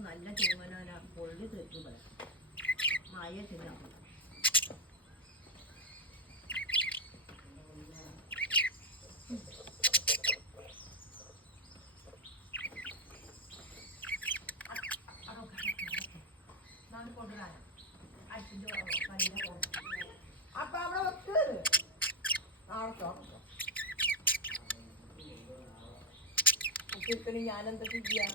നല്ല തീരുമാനം പൊള്ളി തീർക്കും പോലെ മായ തിന്നാ അപ്പൊ അവിടെ വെക്ക് നാളെ ഞാനെന്താ ചെയ്യാ